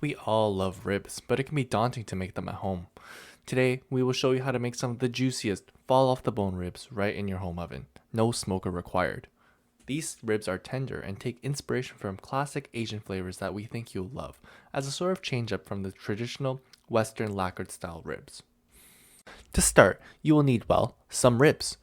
We all love ribs, but it can be daunting to make them at home. Today, we will show you how to make some of the juiciest, fall off the bone ribs right in your home oven. No smoker required. These ribs are tender and take inspiration from classic Asian flavors that we think you'll love, as a sort of change up from the traditional Western lacquered style ribs. To start, you will need, well, some ribs.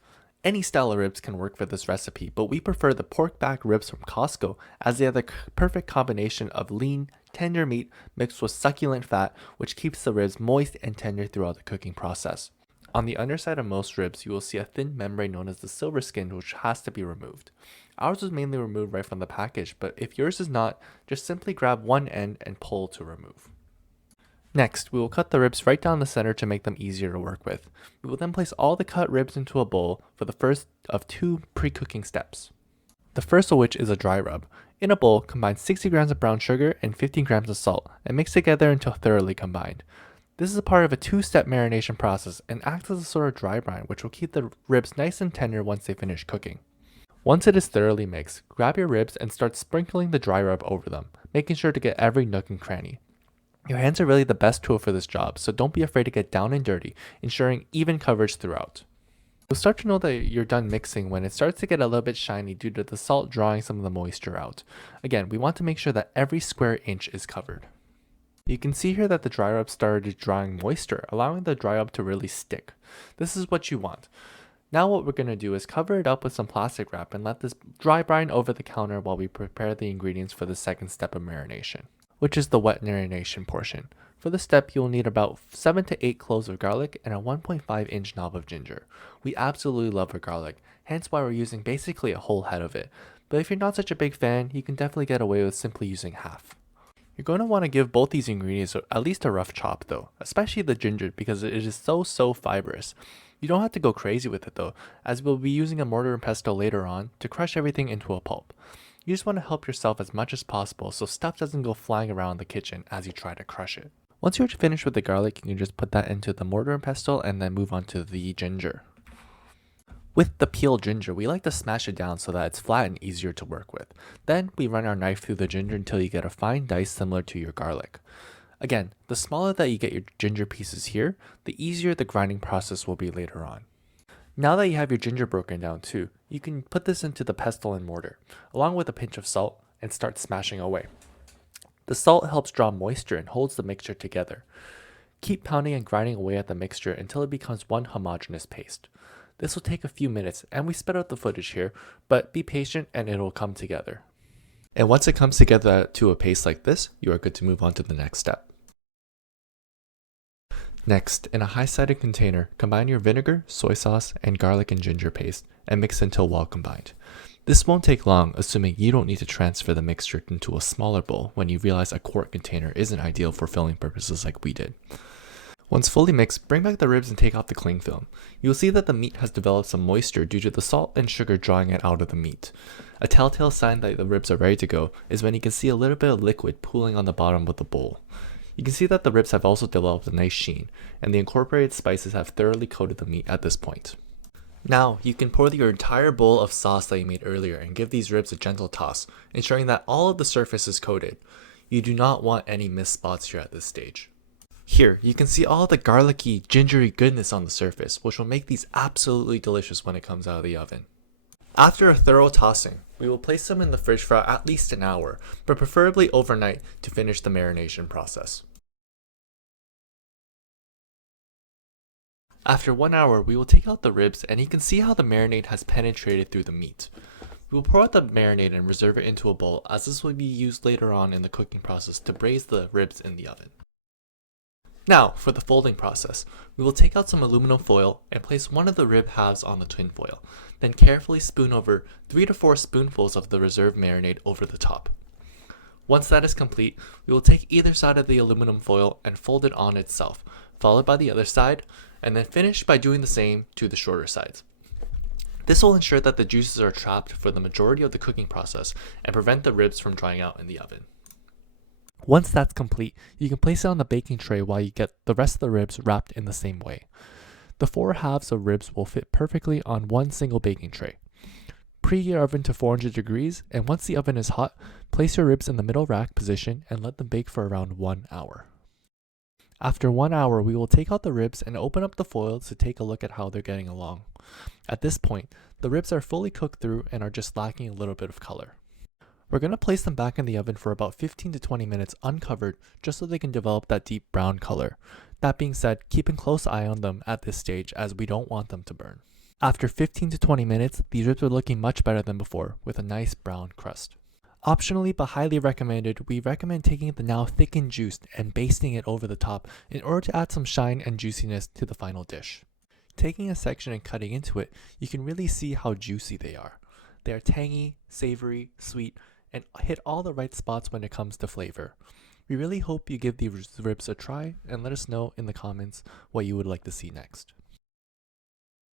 Any style of ribs can work for this recipe, but we prefer the pork back ribs from Costco as they have the perfect combination of lean, tender meat mixed with succulent fat, which keeps the ribs moist and tender throughout the cooking process. On the underside of most ribs, you will see a thin membrane known as the silver skin, which has to be removed. Ours was mainly removed right from the package, but if yours is not, just simply grab one end and pull to remove. Next, we will cut the ribs right down the center to make them easier to work with. We will then place all the cut ribs into a bowl for the first of two pre-cooking steps. The first of which is a dry rub. In a bowl, combine 60 grams of brown sugar and 15 grams of salt and mix together until thoroughly combined. This is a part of a two-step marination process and acts as a sort of dry brine which will keep the ribs nice and tender once they finish cooking. Once it is thoroughly mixed, grab your ribs and start sprinkling the dry rub over them, making sure to get every nook and cranny. Your hands are really the best tool for this job, so don't be afraid to get down and dirty, ensuring even coverage throughout. You'll start to know that you're done mixing when it starts to get a little bit shiny due to the salt drawing some of the moisture out. Again, we want to make sure that every square inch is covered. You can see here that the dry rub started drawing moisture, allowing the dry rub to really stick. This is what you want. Now what we're going to do is cover it up with some plastic wrap and let this dry brine over the counter while we prepare the ingredients for the second step of marination, which is the wet marination portion. For this step, you'll need about 7 to 8 cloves of garlic and a 1.5-inch knob of ginger. We absolutely love our garlic, hence why we're using basically a whole head of it. But if you're not such a big fan, you can definitely get away with simply using half. You're going to want to give both these ingredients at least a rough chop though, especially the ginger because it is so fibrous. You don't have to go crazy with it though, as we'll be using a mortar and pestle later on to crush everything into a pulp. You just want to help yourself as much as possible so stuff doesn't go flying around the kitchen as you try to crush it. Once you're finished with the garlic, you can just put that into the mortar and pestle and then move on to the ginger. With the peeled ginger, we like to smash it down so that it's flat and easier to work with. Then we run our knife through the ginger until you get a fine dice similar to your garlic. Again, the smaller that you get your ginger pieces here, the easier the grinding process will be later on. Now that you have your ginger broken down too, you can put this into the pestle and mortar, along with a pinch of salt, and start smashing away. The salt helps draw moisture and holds the mixture together. Keep pounding and grinding away at the mixture until it becomes one homogeneous paste. This will take a few minutes, and we sped up the footage here, but be patient and it will come together. And once it comes together to a paste like this, you are good to move on to the next step. Next, in a high-sided container, combine your vinegar, soy sauce, and garlic and ginger paste, and mix until well combined. This won't take long, assuming you don't need to transfer the mixture into a smaller bowl when you realize a quart container isn't ideal for filling purposes like we did. Once fully mixed, bring back the ribs and take off the cling film. You'll see that the meat has developed some moisture due to the salt and sugar drawing it out of the meat. A telltale sign that the ribs are ready to go is when you can see a little bit of liquid pooling on the bottom of the bowl. You can see that the ribs have also developed a nice sheen, and the incorporated spices have thoroughly coated the meat at this point. Now, you can pour your entire bowl of sauce that you made earlier and give these ribs a gentle toss, ensuring that all of the surface is coated. You do not want any missed spots here at this stage. Here, you can see all the garlicky, gingery goodness on the surface, which will make these absolutely delicious when it comes out of the oven. After a thorough tossing, we will place them in the fridge for at least an hour, but preferably overnight to finish the marination process. After 1 hour, we will take out the ribs and you can see how the marinade has penetrated through the meat. We will pour out the marinade and reserve it into a bowl as this will be used later on in the cooking process to braise the ribs in the oven. Now, for the folding process, we will take out some aluminum foil and place one of the rib halves on the tin foil, then carefully spoon over 3 to 4 spoonfuls of the reserved marinade over the top. Once that is complete, we will take either side of the aluminum foil and fold it on itself, followed by the other side, and then finish by doing the same to the shorter sides. This will ensure that the juices are trapped for the majority of the cooking process and prevent the ribs from drying out in the oven. Once that's complete, you can place it on the baking tray while you get the rest of the ribs wrapped in the same way. The 4 halves of ribs will fit perfectly on one single baking tray. Preheat your oven to 400 degrees, and once the oven is hot, place your ribs in the middle rack position and let them bake for around 1 hour. After 1 hour, we will take out the ribs and open up the foil to take a look at how they're getting along. At this point, the ribs are fully cooked through and are just lacking a little bit of color. We're going to place them back in the oven for about 15 to 20 minutes uncovered just so they can develop that deep brown color. That being said, keep a close eye on them at this stage as we don't want them to burn. After 15 to 20 minutes, these ribs are looking much better than before with a nice brown crust. Optionally but highly recommended, we recommend taking the now thickened juice and basting it over the top in order to add some shine and juiciness to the final dish. Taking a section and cutting into it, you can really see how juicy they are. They are tangy, savory, sweet, and hit all the right spots when it comes to flavor. We really hope you give these ribs a try and let us know in the comments what you would like to see next.